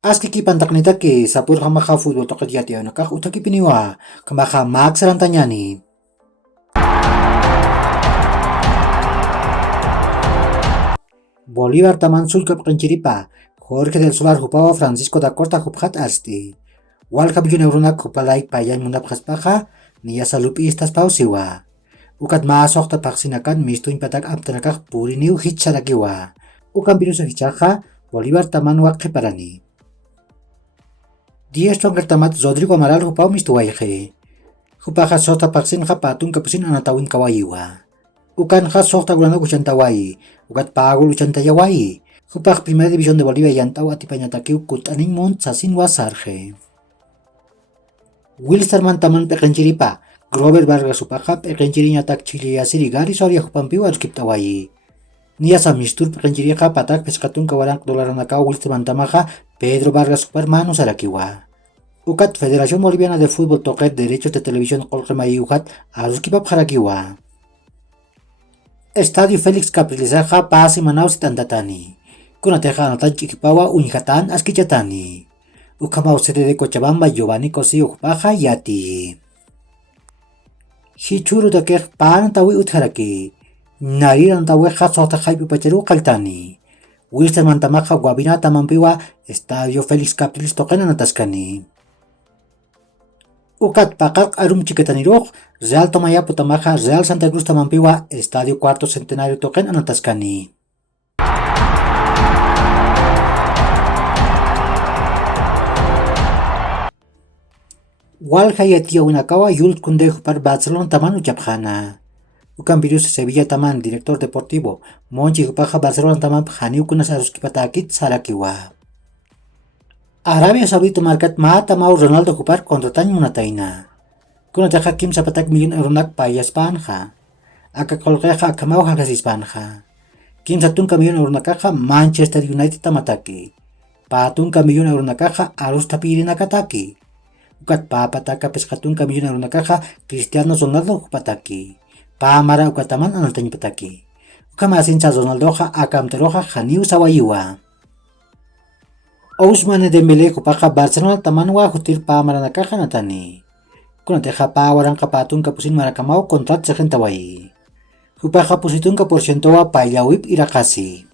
Aski pantaknita ki sapur hamaka futbol tokat yati nakak utaki piniwa kamaka magsarantanyani. Bolívar taman sulkap kanchiripa, Jorge del Solar jupaba Francisco da Costa juphat asti. Walkap yuneuruna kupalaik payan munap haspaja, niya salupi istas pausiwa. Ukat maasok ta paksinakan mistuin patak amtanakak puriniw hitsarakiwa. Ukan birusa hichaja, Bolívar taman wakkeparani. Dia stronger tamat Rodrigo Amaral jupau mistuwayje. Jupaja sota paksin patung kapusin anatawin kawayiwa. Ukan khas sokta gulana kuchantawai, ukat pagul uchantayawai. Jupak Primera División de Bolivia yantau atipañatakiw kutaning mont sasin wasarje. Wilsterman taman pekenchiripa, Grover Vargas upaja pekenchiriñatak chiliyasiri gari soria jupampiwa arskiptawai. Niasa mistur pekenchiriqa patak pescatun kawaran dolaranakaw Wilsterman tamaja Pedro Vargas Supermano sarakiwa. Ukat Federación Boliviana de Fútbol toket derechos de televisión kolqemayiuhat aruskipap harakiwa. Estadio Félix Caprilesaja Pasi Manaus Tandatani. Kunateja anatan chikipawa uñijatan askichatani. Ukamau sede de Cochabamba Giovanni Cosio Jupaja Yati. Hichuru de kej pan tawi utharaki. Nariran taweja sota jaipi pacheru kaltani. Wilsterman tamaja Guabina tamampiwa Estadio Félix Capriles toquen anataskani. Ukat pakak arum chiketaniroj, Real Tomaya Putamaja Real Santa Cruz Tamampiwa Estadio Cuarto Centenario toquen anataskani. Walja yatia unakawa Yult Kundejo par Barcelona taman uchapjana. Ukan virus Sevilla taman director deportivo Monchi Jupaja Barcelona taman Janiu kunas aruskipatakit sarakiwa. Arabia Saudita markat matamau Ronaldo Jupar kontratan munataina. Kuna teja kim sapatak million euronak payas panja. Aka kolgeja akamau hagasis panja. Kim satunka million euronakaja Manchester United tamataki. Patunka million euronakaja arus tapiri nakataki. Ukat papataka peskatunka million euronakaja Cristiano Ronaldo Jupataki. Pamara ukataman analtañi pataki. Ukamasincha Ronaldoja akamteroja Janiu sawayiwa. Ousmane Dembele Jupaja Barcelona tamanwa hutir pamaranakaja natani. Kunateja pawaran kapatun kapusin marakamau kontrat sejentawai. Jupaja pusitun porcientoa payawip irakasi.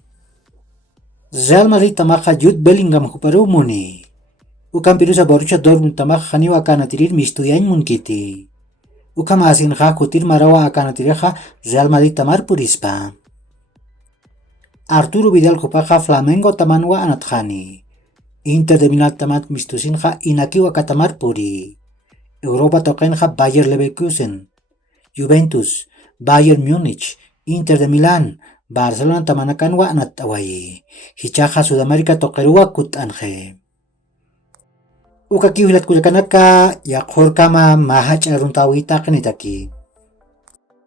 Real Madrid tamaja Jude Bellingham Juparu muni. Ukan pirusa Borussia Dortmund tamaja Janiu akanatirir mistuyain munkiti. Ukamasin ja hutir marawa akanatireja Real Madrid tamar purispa. Arturo Vidal Jupaja Flamengo tamanwa anatjani. Inter de Milán tamat mistusinja inakiwa katamar puri. Europa tokenja Bayer Leverkusen, Juventus, Bayern Múnich, Inter de Milán, Barcelona tamanakanwa anatawai. Hichaja Sudamérica tokeruwa kutanje. Ukakiwilat kulakanaka yakhor kama mahach aruntawita kanitaki.